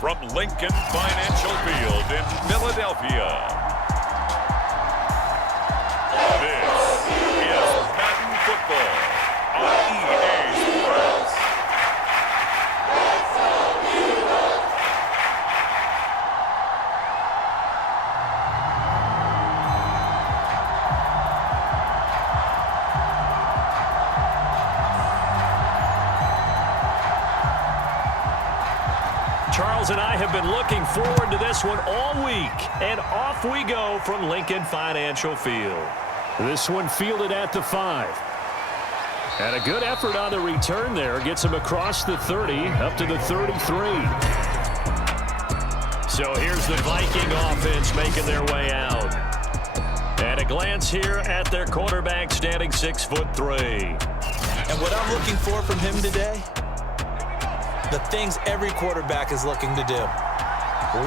from Lincoln Financial Field in Philadelphia. This is Madden Football on EA Sports. Charles and I have been looking forward to this one all week, and off we go from Lincoln Financial Field. This one fielded at the 5. And a good effort on the return there. Gets him across the 30, up to the 33. So here's the Viking offense making their way out. And a glance here at their quarterback, standing 6'3". And what I'm looking for from him today, the things every quarterback is looking to do.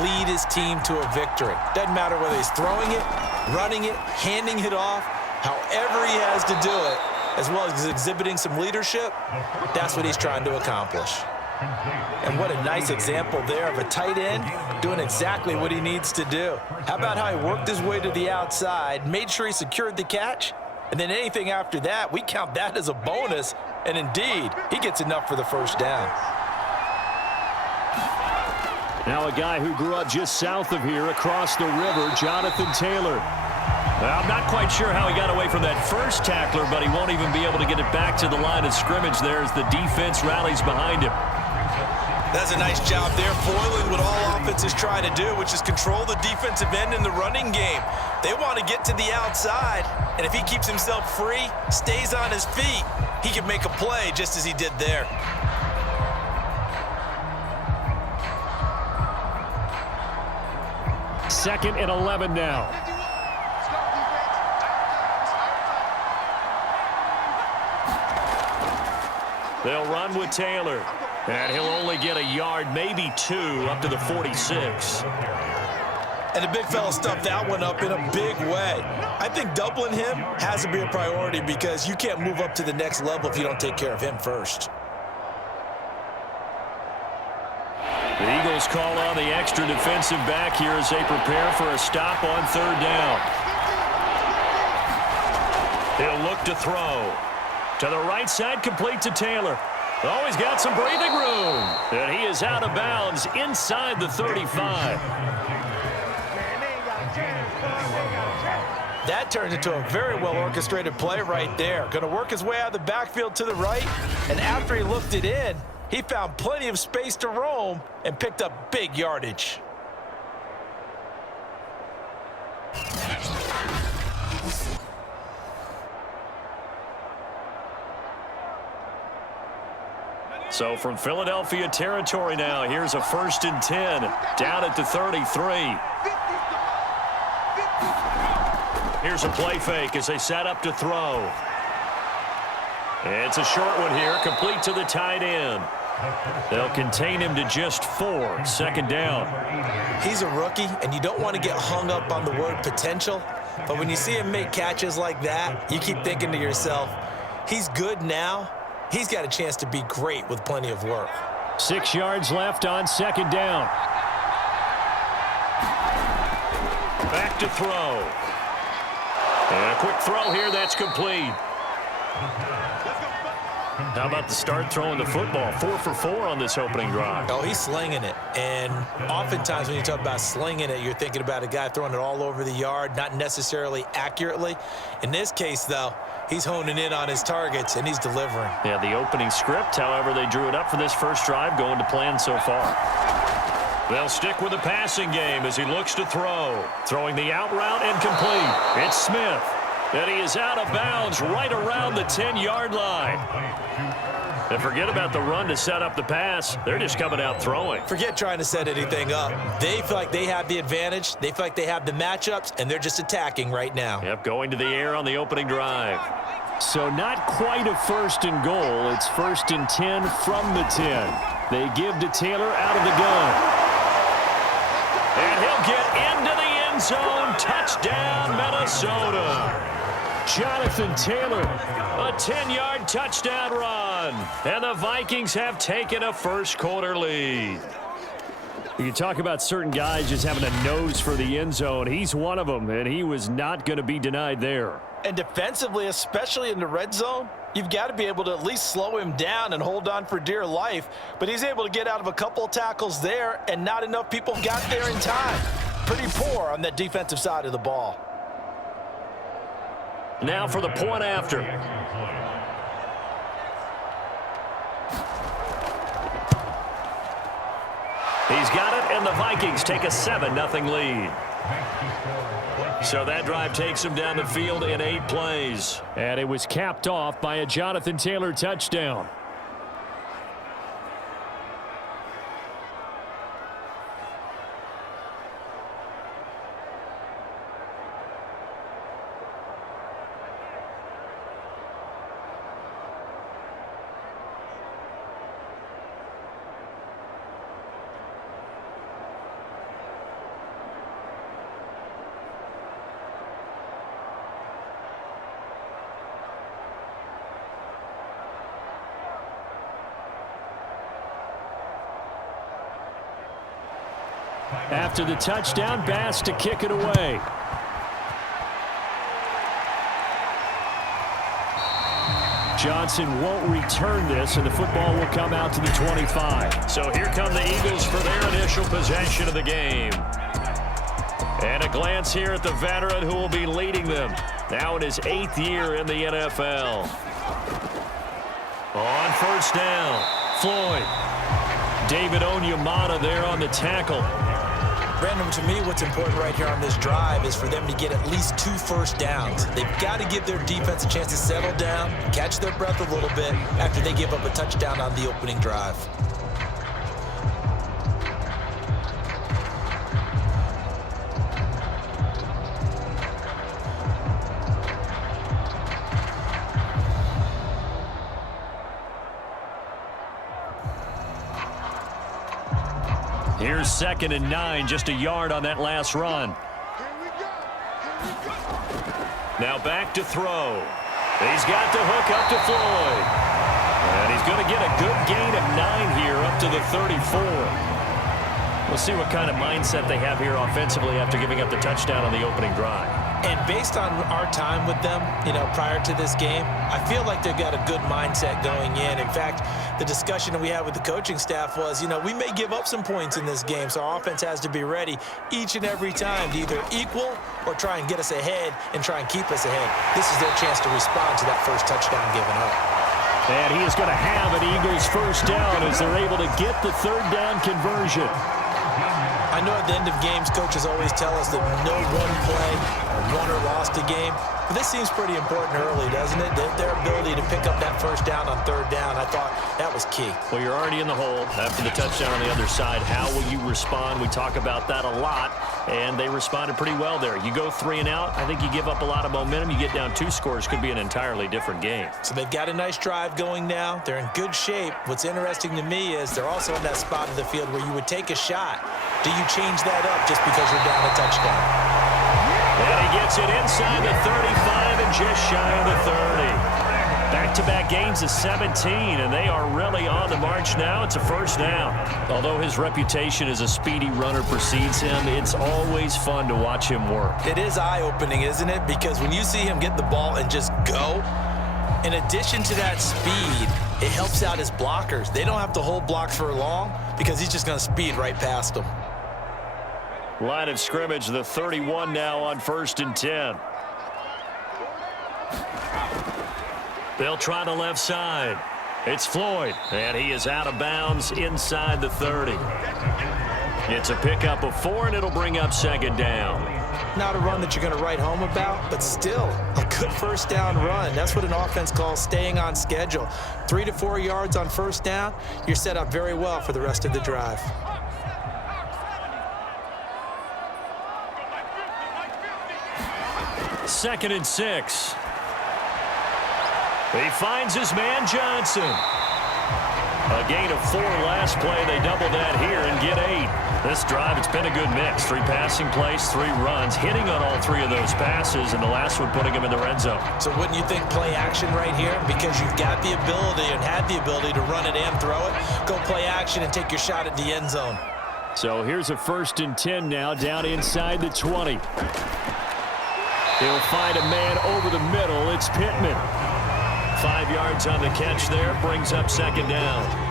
Lead his team to a victory. Doesn't matter whether he's throwing it, running it, handing it off, however he has to do it, as well as exhibiting some leadership, that's what he's trying to accomplish. And what a nice example there of a tight end doing exactly what he needs to do. How about how he worked his way to the outside, made sure he secured the catch, and then anything after that, we count that as a bonus, and indeed, he gets enough for the first down. Now a guy who grew up just south of here across the river, Jonathan Taylor. Well, I'm not quite sure how he got away from that first tackler, but he won't even be able to get it back to the line of scrimmage there as the defense rallies behind him. That's a nice job there, foiling what all offenses try to do, which is control the defensive end in the running game. They want to get to the outside, and if he keeps himself free, stays on his feet, he can make a play just as he did there. Second and 11 now. They'll run with Taylor. And he'll only get a yard, maybe 2, up to the 46. And the big fella stuffed that one up in a big way. I think doubling him has to be a priority because you can't move up to the next level if you don't take care of him first. The Eagles call on the extra defensive back here as they prepare for a stop on third down. He'll look to throw. To the right side, complete to Taylor. Oh, he's got some breathing room. And he is out of bounds inside the 35. That turns into a very well-orchestrated play right there. Going to work his way out of the backfield to the right, and after he looked it in, he found plenty of space to roam and picked up big yardage. So from Philadelphia territory now, here's a 1st and 10 down at the 33. Here's a play fake as they set up to throw. It's a short one here, complete to the tight end. They'll contain him to just 4, 2nd down. He's a rookie, and you don't want to get hung up on the word potential, but when you see him make catches like that, you keep thinking to yourself, he's good now. He's got a chance to be great with plenty of work. 6 yards left on 2nd down. Back to throw. And a quick throw here, that's complete. How about the start throwing the football? 4 for 4 on this opening drive. Oh, he's slinging it. And oftentimes when you talk about slinging it, you're thinking about a guy throwing it all over the yard, not necessarily accurately. In this case, though, he's honing in on his targets, and he's delivering. Yeah, the opening script, however, they drew it up for this first drive, going to plan so far. They'll stick with the passing game as he looks to throw. Throwing the out route and complete. It's Smith. And he is out of bounds right around the 10-yard line. And forget about the run to set up the pass. They're just coming out throwing. Forget trying to set anything up. They feel like they have the advantage. They feel like they have the matchups, and they're just attacking right now. Yep, going to the air on the opening drive. So not quite a 1st and goal. It's 1st and 10 from the 10. They give to Taylor out of the gun. And he'll get into the end zone. Touchdown, Minnesota. Jonathan Taylor, a 10-yard touchdown run. And the Vikings have taken a first-quarter lead. You talk about certain guys just having a nose for the end zone. He's one of them, and he was not going to be denied there. And defensively, especially in the red zone, you've got to be able to at least slow him down and hold on for dear life. But he's able to get out of a couple of tackles there, and not enough people got there in time. Pretty poor on that defensive side of the ball. Now for the point after. He's got it, and the Vikings take a 7-0 lead. So that drive takes him down the field in 8 plays. And it was capped off by a Jonathan Taylor touchdown. After the touchdown, Bass to kick it away. Johnson won't return this, and the football will come out to the 25. So here come the Eagles for their initial possession of the game. And a glance here at the veteran who will be leading them. Now in his 8th year in the NFL. On first down, Floyd. David Onyemata there on the tackle. Brandon, to me, what's important right here on this drive is for them to get at least 2 first downs. They've got to give their defense a chance to settle down, catch their breath a little bit after they give up a touchdown on the opening drive. Here's 2nd and 9, just a yard on that last run. Now back to throw. He's got the hook up to Floyd. And he's going to get a good gain of 9 here up to the 34. We'll see what kind of mindset they have here offensively after giving up the touchdown on the opening drive. And based on our time with them, prior to this game, I feel like they've got a good mindset going in. In fact, the discussion that we had with the coaching staff was, we may give up some points in this game, so our offense has to be ready each and every time to either equal or try and get us ahead and try and keep us ahead. This is their chance to respond to that first touchdown given up. And he is going to have an Eagles first down as they're able to get the 3rd down conversion. I know at the end of games, coaches always tell us that no one play won or lost a game. But this seems pretty important early, doesn't it? Their ability to pick up that first down on 3rd down, I thought that was key. Well, you're already in the hole after the touchdown on the other side. How will you respond? We talk about that a lot, and they responded pretty well there. You go 3 and out, I think you give up a lot of momentum. You get down 2 scores, could be an entirely different game. So they've got a nice drive going now. They're in good shape. What's interesting to me is they're also in that spot of the field where you would take a shot. Do you change that up just because you're down a touchdown? And he gets it inside the 35 and just shy of the 30. Back-to-back gains of 17, and they are really on the march now. It's a first down. Although his reputation as a speedy runner precedes him, it's always fun to watch him work. It is eye-opening, isn't it? Because when you see him get the ball and just go, in addition to that speed, it helps out his blockers. They don't have to hold blocks for long because he's just going to speed right past them. Line of scrimmage, the 31 now on 1st and 10. They'll try the left side. It's Floyd, and he is out of bounds inside the 30. It's a pickup of 4, and it'll bring up 2nd down. Not a run that you're going to write home about, but still a good first down run. That's what an offense calls staying on schedule. 3 to 4 yards on first down, you're set up very well for the rest of the drive. Second and 6. He finds his man Johnson. A gain of 4 last play. They double that here and get 8. This drive, it's been a good mix. 3 passing plays, 3 runs, hitting on all 3 of those passes, and the last one putting him in the red zone. So wouldn't you think play action right here? Because you've got the ability and had the ability to run it and throw it. Go play action and take your shot at the end zone. So here's a 1st and 10 now down inside the 20. He'll find a man over the middle. It's Pittman. 5 yards on the catch there. Brings up 2nd down.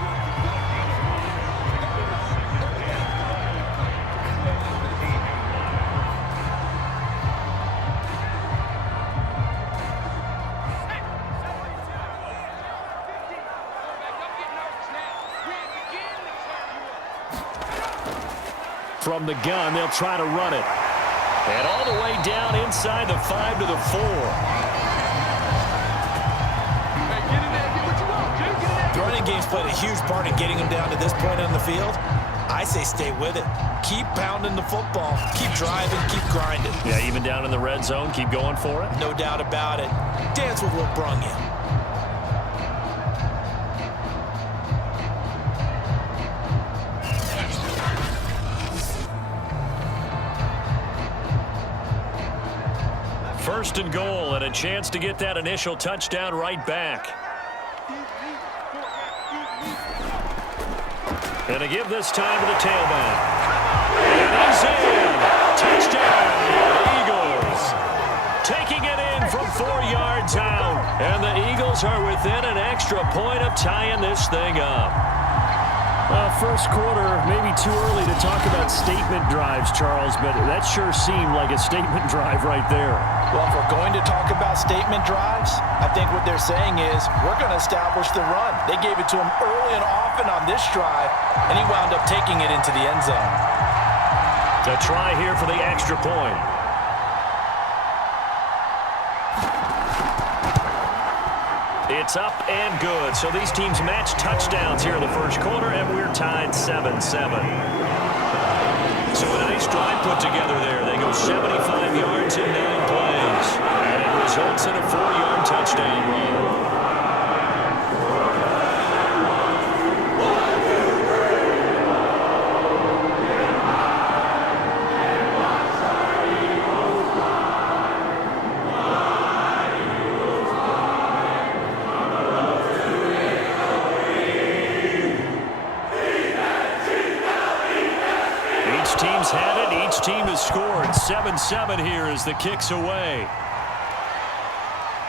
From the gun, they'll try to run it. And all the way down inside the 5 to the 4. The running game's played a huge part in getting him down to this point on the field. I say stay with it. Keep pounding the football. Keep driving. Keep grinding. Yeah, even down in the red zone, keep going for it. No doubt about it. Dance with what brung you. First and goal, and a chance to get that initial touchdown right back. And to give this time to the tailback. And he's in. Touchdown, Eagles. Taking it in from 4 yards out. And the Eagles are within an extra point of tying this thing up. First quarter, maybe too early to talk about statement drives, Charles, but that sure seemed like a statement drive right there. Well, if we're going to talk about statement drives, I think what they're saying is we're going to establish the run. They gave it to him early and often on this drive, and he wound up taking it into the end zone. A try here for the extra point. It's up and good. So these teams match touchdowns here in the first quarter, and we're tied 7-7. So a nice drive put together there. They go 75 yards in 9 plays. And it results in a 4-yard touchdown run. Each team has scored. 7-7 here as the kick's away.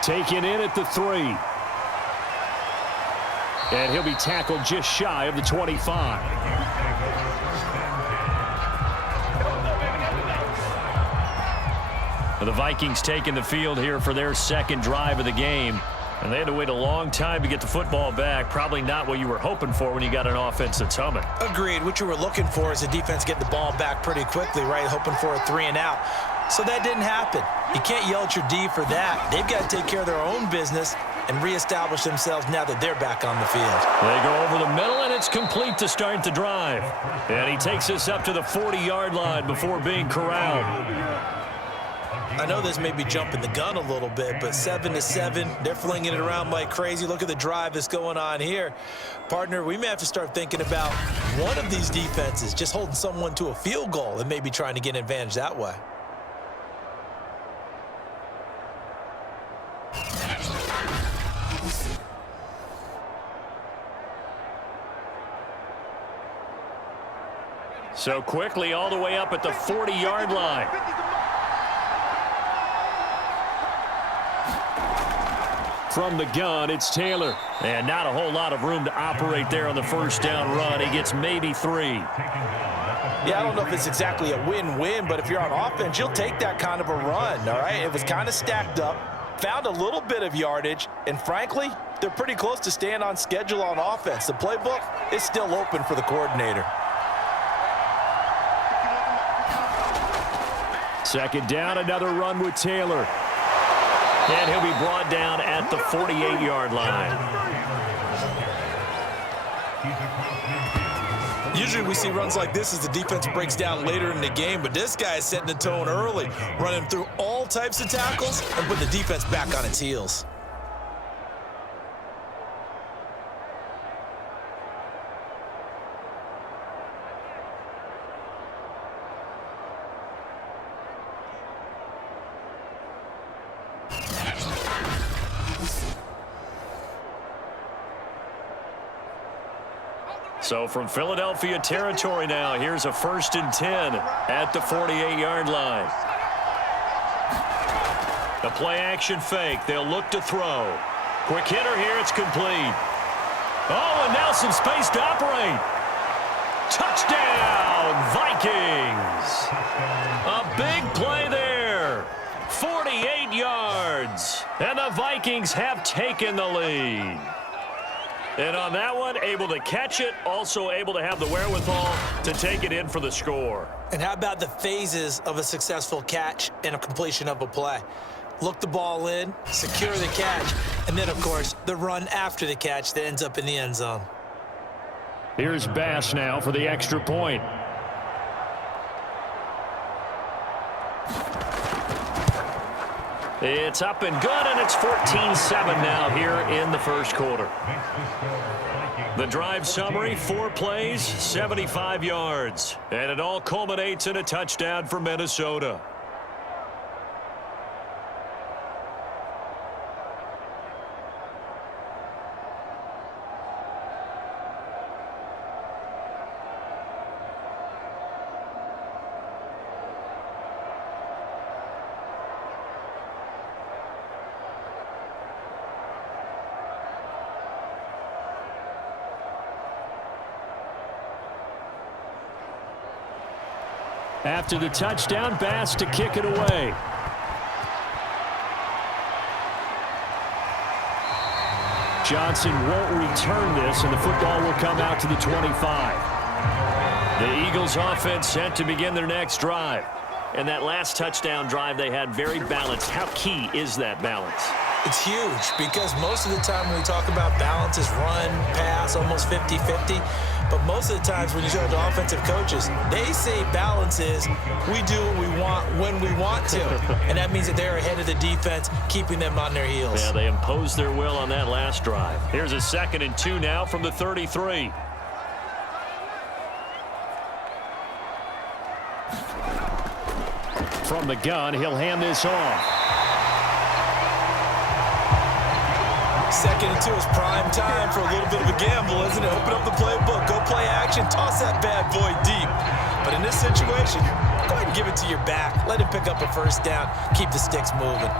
Taken in at the 3. And he'll be tackled just shy of the 25. The Vikings taking the field here for their 2nd drive of the game. And they had to wait a long time to get the football back. Probably not what you were hoping for when you got an offense that's humming. Agreed. What you were looking for is the defense getting the ball back pretty quickly, right? Hoping for a 3 and out. So that didn't happen. You can't yell at your D for that. They've got to take care of their own business and reestablish themselves now that they're back on the field. They go over the middle, and it's complete to start the drive. And he takes us up to the 40-yard line before being corralled. I know this may be jumping the gun a little bit, but 7-7, they're flinging it around like crazy. Look at the drive that's going on here. Partner, we may have to start thinking about one of these defenses just holding someone to a field goal and maybe trying to get an advantage that way. So quickly all the way up at the 40-yard line. From the gun, it's Taylor. And not a whole lot of room to operate there on the first down run. He gets maybe 3. Yeah, I don't know if it's exactly a win-win, but if you're on offense, you'll take that kind of a run, all right? It was kind of stacked up, found a little bit of yardage, and frankly, they're pretty close to staying on schedule on offense. The playbook is still open for the coordinator. 2nd down, another run with Taylor. And he'll be brought down at the 48-yard line. Usually we see runs like this as the defense breaks down later in the game, but this guy is setting the tone early, running through all types of tackles and putting the defense back on its heels. So from Philadelphia territory now, here's a 1st and 10 at the 48-yard line. The play-action fake. They'll look to throw. Quick hitter here. It's complete. Oh, and now some space to operate. Touchdown, Vikings. A big play there. 48 yards. And the Vikings have taken the lead. And on that one, able to catch it, also able to have the wherewithal to take it in for the score. And how about the phases of a successful catch and a completion of a play? Look the ball in, secure the catch, and then, of course, the run after the catch that ends up in the end zone. Here's Bass now for the extra point. It's up and good, and it's 14-7 now here in the first quarter. The drive summary, 4 plays, 75 yards. And it all culminates in a touchdown for Minnesota. After the touchdown, Bass to kick it away. Johnson won't return this, and the football will come out to the 25. The Eagles offense set to begin their next drive. And that last touchdown drive they had very balanced. How key is that balance? It's huge because most of the time when we talk about balance is run, pass, almost 50-50. But most of the times when you talk to offensive coaches, they say balance is we do what we want when we want to. And that means that they're ahead of the defense, keeping them on their heels. Yeah, they imposed their will on that last drive. Here's a 2nd and 2 now from the 33. From the gun, he'll hand this off. 2nd and 2 is prime time for a little bit of a gamble, isn't it? Open up the playbook, go play action, toss that bad boy deep. But in this situation, go ahead and give it to your back. Let him pick up a first down. Keep the sticks moving.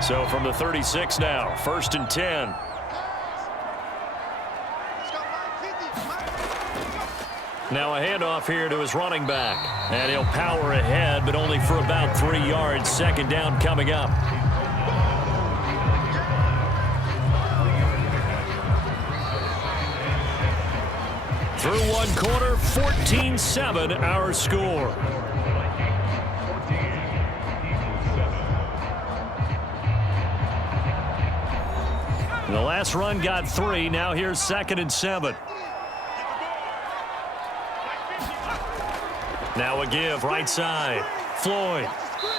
So from the 36 now, 1st and 10. Now a handoff here to his running back. And he'll power ahead, but only for about 3 yards. 2nd down coming up. Through 1 quarter, 14-7 our score. The last run got 3. Now here's 2nd and 7. Now a give right side. Floyd.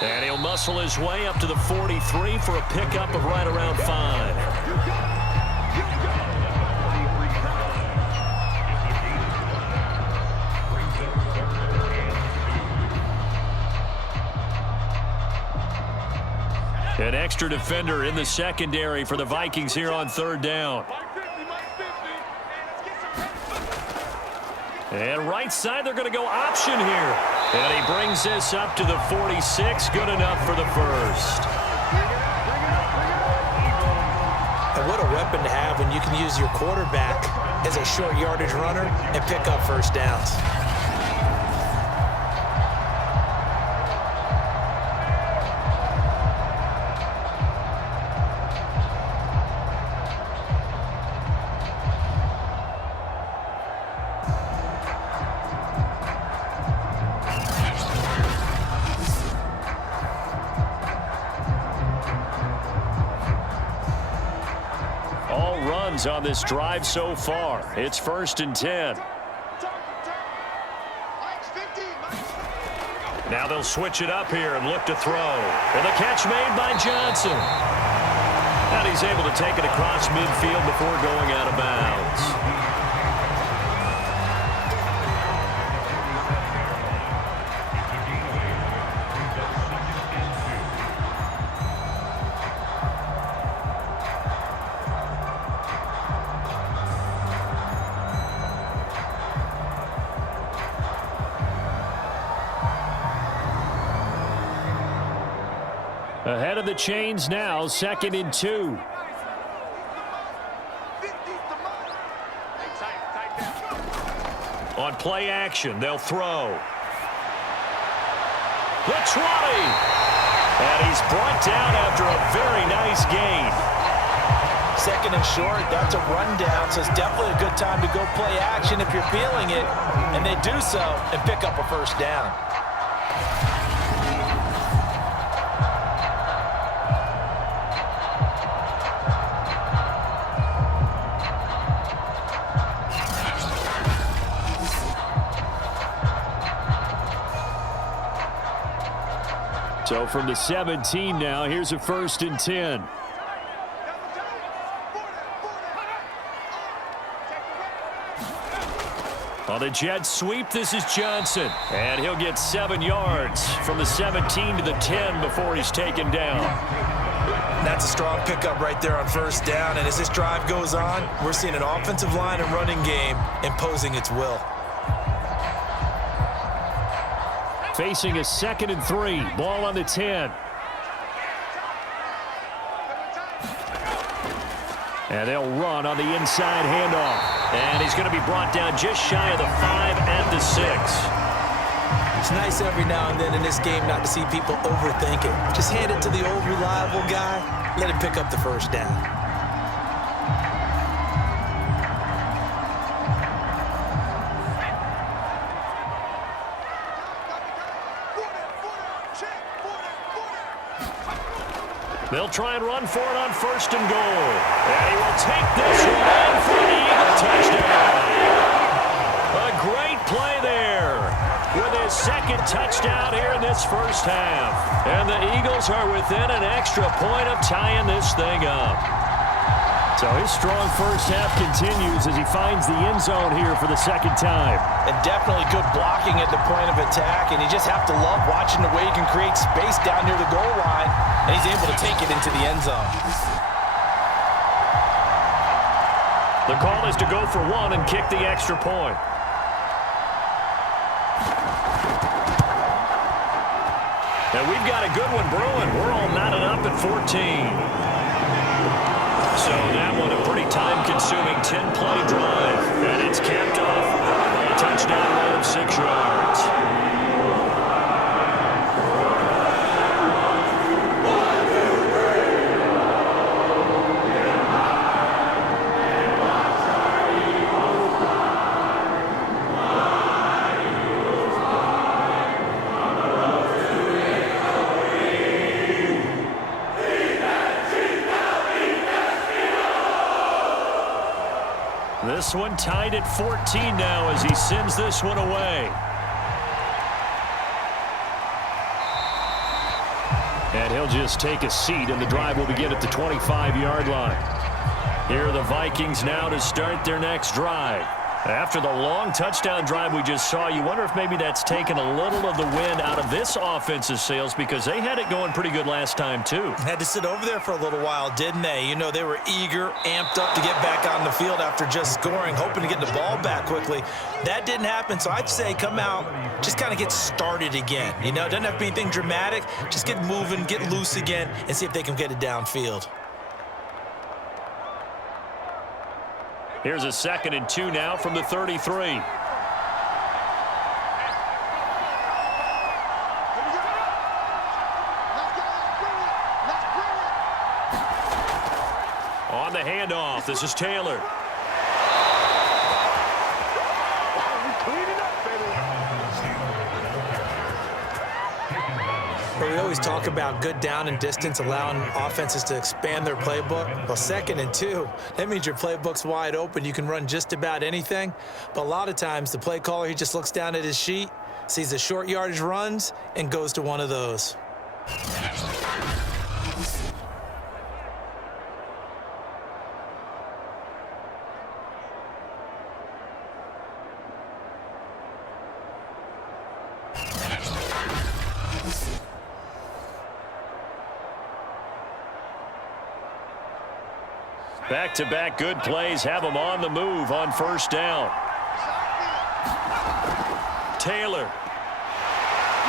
And he'll muscle his way up to the 43 for a pickup of right around 5. An extra defender in the secondary for the Vikings here on 3rd down. And right side, they're going to go option here. And he brings this up to the 46. Good enough for the first. And what a weapon to have when you can use your quarterback as a short yardage runner and pick up first downs. On this drive so far. It's 1st and 10. Now they'll switch it up here and look to throw. And the catch made by Johnson. And he's able to take it across midfield before going out of bounds. Ahead of the chains now, 2nd and 2. On play action, they'll throw. The 20. And he's brought down after a very nice gain. 2nd and short, that's a rundown, so it's definitely a good time to go play action if you're feeling it. And they do so and pick up a first down. So from the 17 now, here's a 1st and 10. On the jet sweep, this is Johnson. And he'll get 7 yards from the 17 to the 10 before he's taken down. That's a strong pickup right there on 1st down. And as this drive goes on, we're seeing an offensive line and running game imposing its will. Facing a 2nd and 3. Ball on the 10. And they'll run on the inside handoff. And he's going to be brought down just shy of the 5 at the 6. It's nice every now and then in this game not to see people overthink it. Just hand it to the old reliable guy. Let him pick up the first down. They'll try and run for it on 1st and goal. And he will take this one for an Eagle touchdown. A great play there with his 2nd touchdown here in this 1st half. And the Eagles are within an extra point of tying this thing up. So his strong 1st half continues as he finds the end zone here for the 2nd time. And definitely good blocking at the point of attack. And you just have to love watching the way he can create space down near the goal line. And he's able to take it into the end zone. The call is to go for 1 and kick the extra point. And we've got a good one brewing. We're all knotted up at 14. So that one a pretty time-consuming 10-play drive. And it's capped off by a touchdown run of 6 yards. This one tied at 14 now as he sends this one away. And he'll just take a seat, and the drive will begin at the 25-yard line. Here are the Vikings now to start their next drive. After the long touchdown drive we just saw, you wonder if maybe that's taken a little of the wind out of this offensive sails because they had it going pretty good last time too. Had to sit over there for a little while, didn't they? You know, they were eager, amped up to get back on the field after just scoring, hoping to get the ball back quickly. That didn't happen, so I'd say come out, just kind of get started again. You know, it doesn't have to be anything dramatic. Just get moving, get loose again, and see if they can get it downfield. Here's a 2nd and 2 now from the 33. On the handoff, this is Taylor. We always talk about good down and distance, allowing offenses to expand their playbook. Well, 2nd and 2, that means your playbook's wide open. You can run just about anything. But a lot of times, the play caller, he just looks down at his sheet, sees the short yardage runs, and goes to one of those. Back-to-back good plays have them on the move on 1st down. Taylor.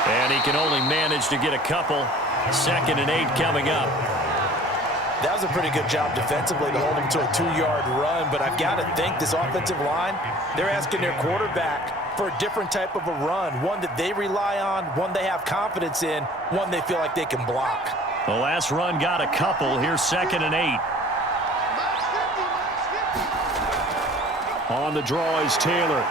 And he can only manage to get a couple. 2nd and 8 coming up. That was a pretty good job defensively to hold them to a 2-yard run, but I've got to think this offensive line, they're asking their quarterback for a different type of a run, one that they rely on, one they have confidence in, one they feel like they can block. The last run got a couple. Here's 2nd and 8. On the draw is Taylor.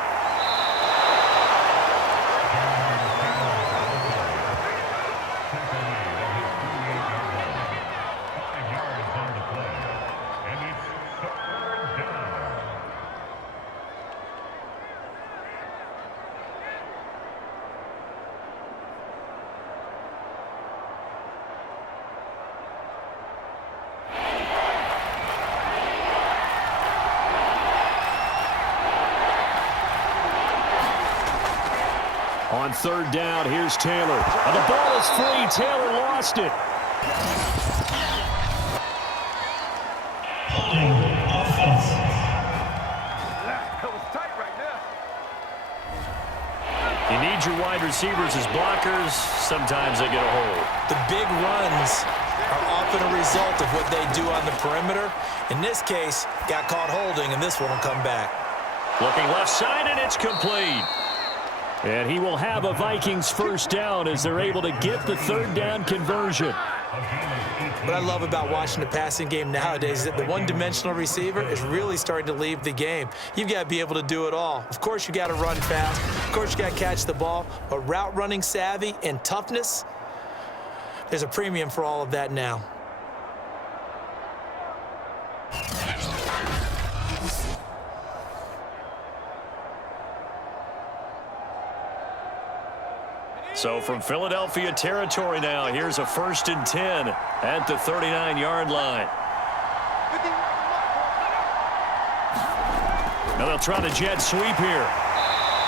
On 3rd down, here's Taylor. And the ball is free. Taylor lost it. Holding offense. That was tight right now. You need your wide receivers as blockers. Sometimes they get a hold. The big runs are often a result of what they do on the perimeter. In this case, got caught holding, and this one will come back. Looking left side, and it's complete. And he will have a Vikings 1st down as they're able to get the 3rd down conversion. What I love about watching the passing game nowadays is that the one-dimensional receiver is really starting to leave the game. You've got to be able to do it all. Of course, you got to run fast. Of course, you got to catch the ball. But route running savvy and toughness, there's a premium for all of that now. So from Philadelphia territory now, here's a 1st and 10 at the 39-yard line. Now they'll try the jet sweep here.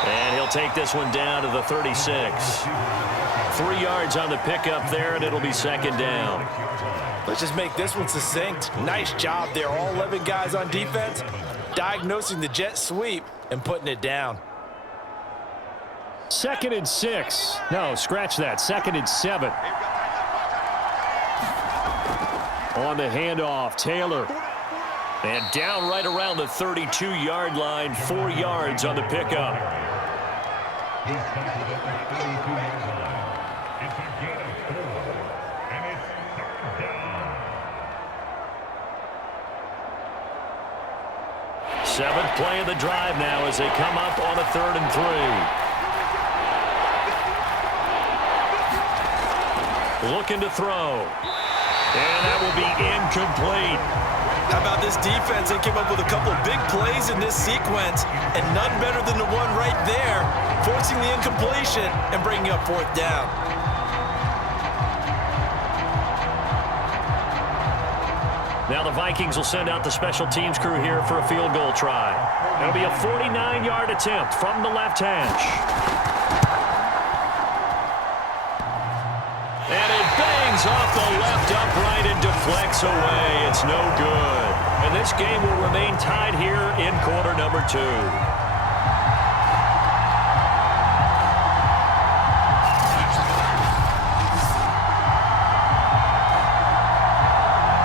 And he'll take this one down to the 36. 3 yards on the pickup there, and it'll be 2nd down. Let's just make this one succinct. Nice job there. All 11 guys on defense diagnosing the jet sweep and putting it down. 2nd and 6. No, scratch that. 2nd and 7. On the handoff, Taylor. And down right around the 32-yard line, 4 yards on the pickup. He's tackled at the 32-yard line. It's a gain of 4, and it's 3rd down. 7th play of the drive now as they come up on a 3rd and 3. Looking to throw. And that will be incomplete. How about this defense? They came up with a couple of big plays in this sequence, and none better than the one right there, forcing the incompletion and bringing up 4th down. Now the Vikings will send out the special teams crew here for a field goal try. It'll be a 49-yard attempt from the left hash. And it bangs off the left upright and deflects away. It's no good. And this game will remain tied here in quarter number 2.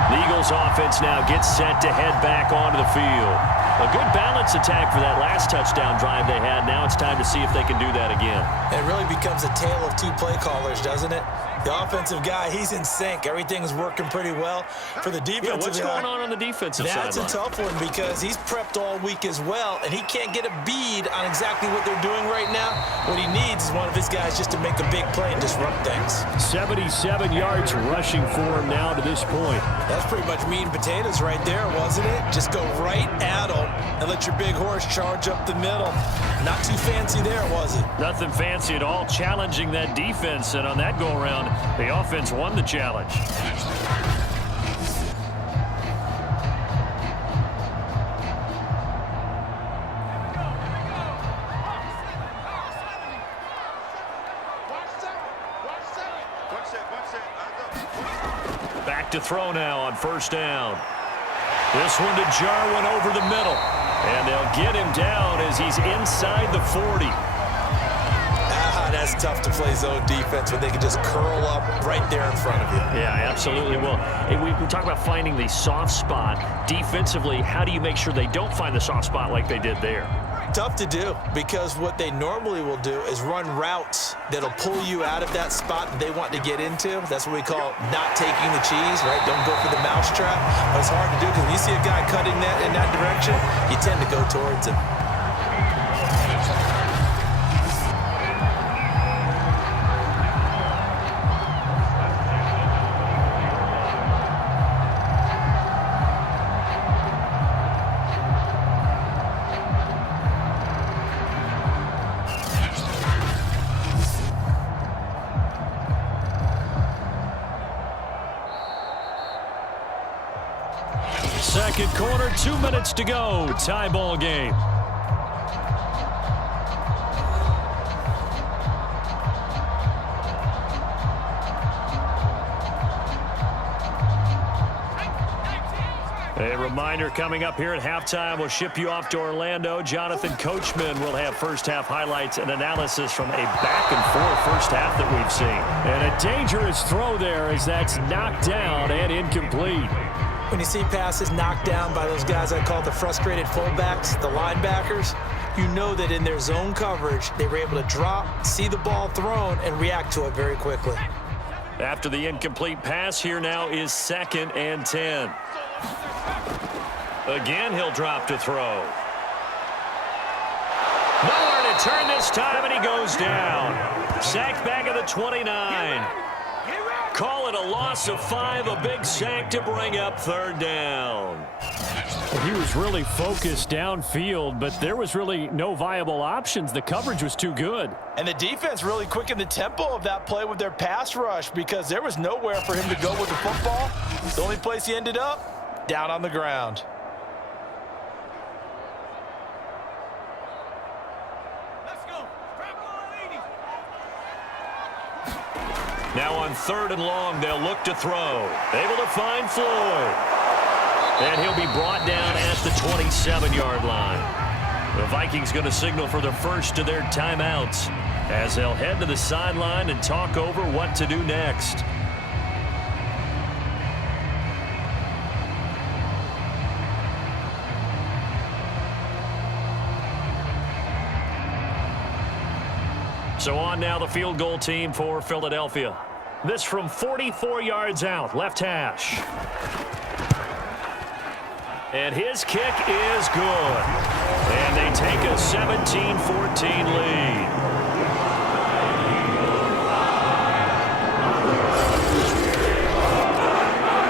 The Eagles offense now gets set to head back onto the field. A good balance attack for that last touchdown drive they had. Now it's time to see if they can do that again. It really becomes a tale of 2 play callers, doesn't it? The offensive guy, he's in sync. Everything's working pretty well. For the defensive what's guy, going on the defensive side? that's a tough one because he's prepped all week as well, and he can't get a bead on exactly what they're doing right now. What he needs is one of his guys just to make a big play and disrupt things. 77 yards rushing for him now to this point. That's pretty much meat and potatoes right there, wasn't it? Just go right at him and let your big horse charge up the middle. Not too fancy there, was it? Nothing fancy at all, challenging that defense, and on that go-around, the offense won the challenge. Back to throw now on 1st down. This one to Jarwin over the middle. And they'll get him down as he's inside the 40. That That's tough to play zone defense when they can just curl up right there in front of you. Yeah, absolutely. Well, we talk about finding the soft spot. Defensively, how do you make sure they don't find the soft spot like they did there? Tough to do, because what they normally will do is run routes that'll pull you out of that spot that they want to get into. That's what we call not taking the cheese, right? Don't go for the mousetrap. But it's hard to do because when you see a guy cutting that in that direction, you tend to go towards him. Second quarter, 2 minutes to go. Tie ball game. A reminder coming up here at halftime. We'll ship you off to Orlando. Jonathan Coachman will have first-half highlights and analysis from a back-and-forth first half that we've seen. And a dangerous throw there as that's knocked down and incomplete. When you see passes knocked down by those guys I call the frustrated fullbacks, the linebackers, you know that in their zone coverage, they were able to drop, see the ball thrown, and react to it very quickly. After the incomplete pass, here now is 2nd and 10. Again, he'll drop to throw. Nowhere to turn this time, and he goes down. Sacked back at the 29. Call it a loss of 5, a big sack to bring up 3rd down. He was really focused downfield, but there was really no viable options. The coverage was too good. And the defense really quickened the tempo of that play with their pass rush because there was nowhere for him to go with the football. The only place he ended up, down on the ground. Now on 3rd and long, they'll look to throw. Able to find Floyd. And he'll be brought down at the 27-yard line. The Vikings going to signal for the first of their timeouts as they'll head to the sideline and talk over what to do next. So on now the field goal team for Philadelphia. This from 44 yards out, left hash. And his kick is good. And they take a 17-14 lead.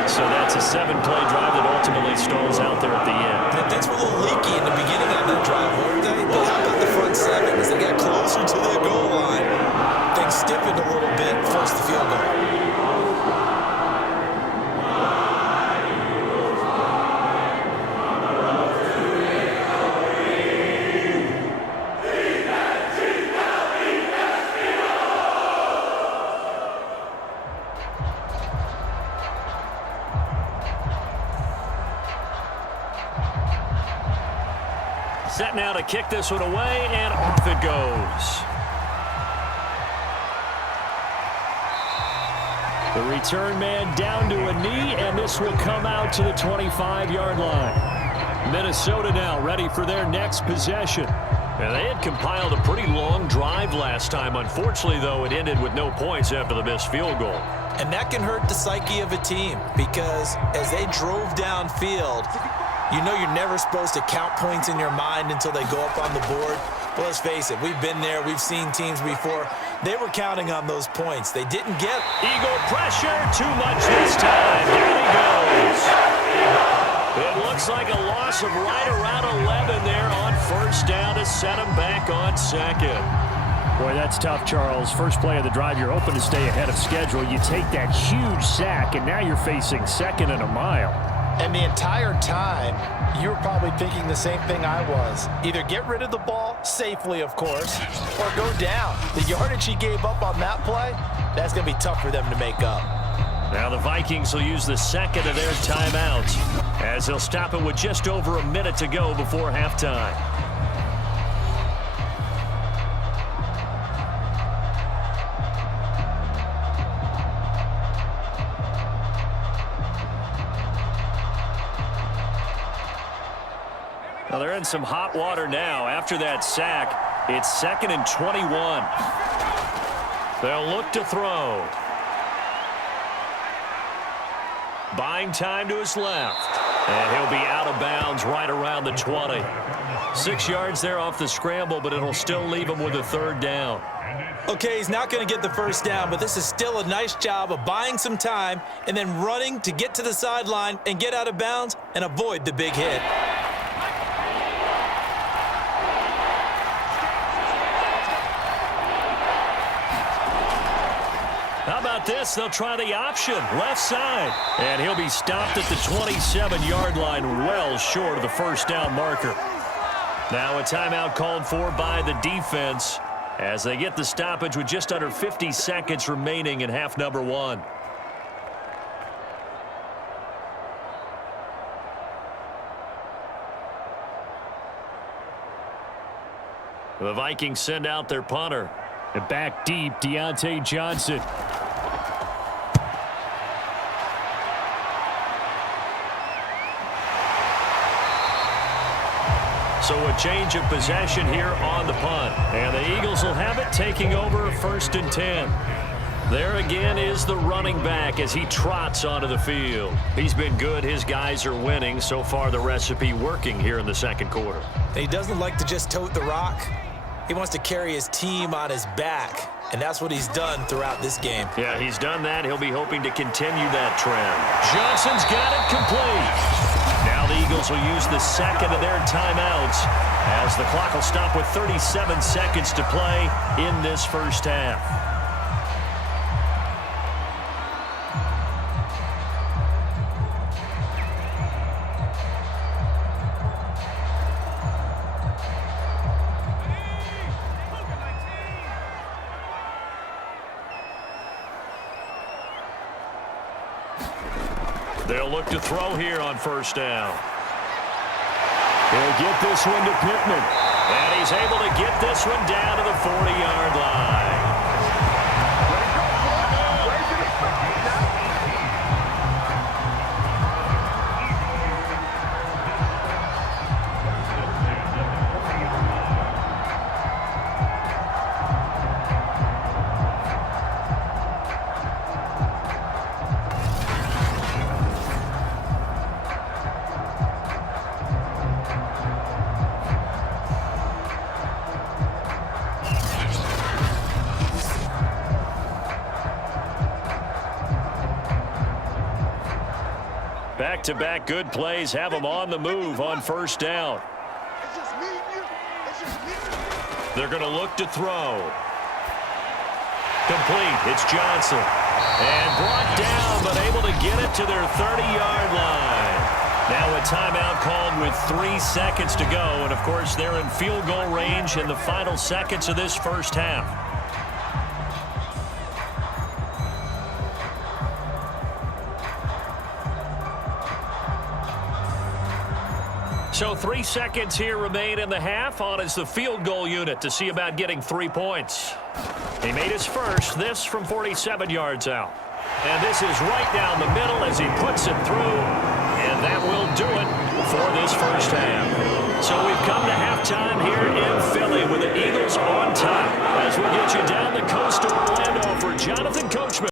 So that's a 7-play drive that ultimately stalls out there at the end. Things were a little leaky in the beginning of that drive, weren't they? But how about the front 7 as they got closer to their goal line? Things stiffened a little bit, forced the field goal. Set now to kick this one away, and off it goes. The return man down to a knee, and this will come out to the 25-yard line. Minnesota now ready for their next possession. And they had compiled a pretty long drive last time. Unfortunately, though, it ended with no points after the missed field goal. And that can hurt the psyche of a team because as they drove downfield, you know you're never supposed to count points in your mind until they go up on the board. But let's face it, we've been there. We've seen teams before. They were counting on those points. They didn't get Eagle pressure, too much this time. Down he goes. It looks like a loss of right around 11 there on 1st down to set him back on 2nd. Boy, that's tough, Charles. First play of the drive, you're hoping to stay ahead of schedule. You take that huge sack, and now you're facing 2nd and a mile. And the entire time, you were probably thinking the same thing I was. Either get rid of the ball, safely of course, or go down. The yardage he gave up on that play, that's going to be tough for them to make up. Now the Vikings will use the 2nd of their timeouts as they'll stop it with just over a minute to go before halftime. Well, they're in some hot water now. After that sack, it's 2nd and 21. They'll look to throw. Buying time to his left. And he'll be out of bounds right around the 20. 6 yards there off the scramble, but it'll still leave him with a 3rd down. Okay, he's not going to get the first down, but this is still a nice job of buying some time and then running to get to the sideline and get out of bounds and avoid the big hit. How about this? They'll try the option, left side. And he'll be stopped at the 27-yard line, well short of the first down marker. Now a timeout called for by the defense as they get the stoppage with just under 50 seconds remaining in half number 1. The Vikings send out their punter. And back deep, Deontay Johnson. So a change of possession here on the punt. And the Eagles will have it, taking over 1st and 10. There again is the running back as he trots onto the field. He's been good. His guys are winning. So far, the recipe working here in the 2nd quarter. He doesn't like to just tote the rock. He wants to carry his team on his back, and that's what he's done throughout this game. Yeah, he's done that. He'll be hoping to continue that trend. Johnson's got it complete. Now the Eagles will use the 2nd of their timeouts as the clock will stop with 37 seconds to play in this first half. They'll look to throw here on 1st down. He'll get this one to Pittman. And he's able to get this one down to the 40-yard line. Back-to-back good plays have them on the move on 1st down. They're going to look to throw. Complete. It's Johnson. And brought down, but able to get it to their 30-yard line. Now a timeout called with 3 seconds to go. And, of course, they're in field goal range in the final seconds of this first half. So 3 seconds here remain in the half. On is the field goal unit to see about getting 3 points. He made his first, this from 47 yards out. And this is right down the middle as he puts it through. And that will do it for this first half. So we've come to halftime here in Philly with the Eagles on top as we get you down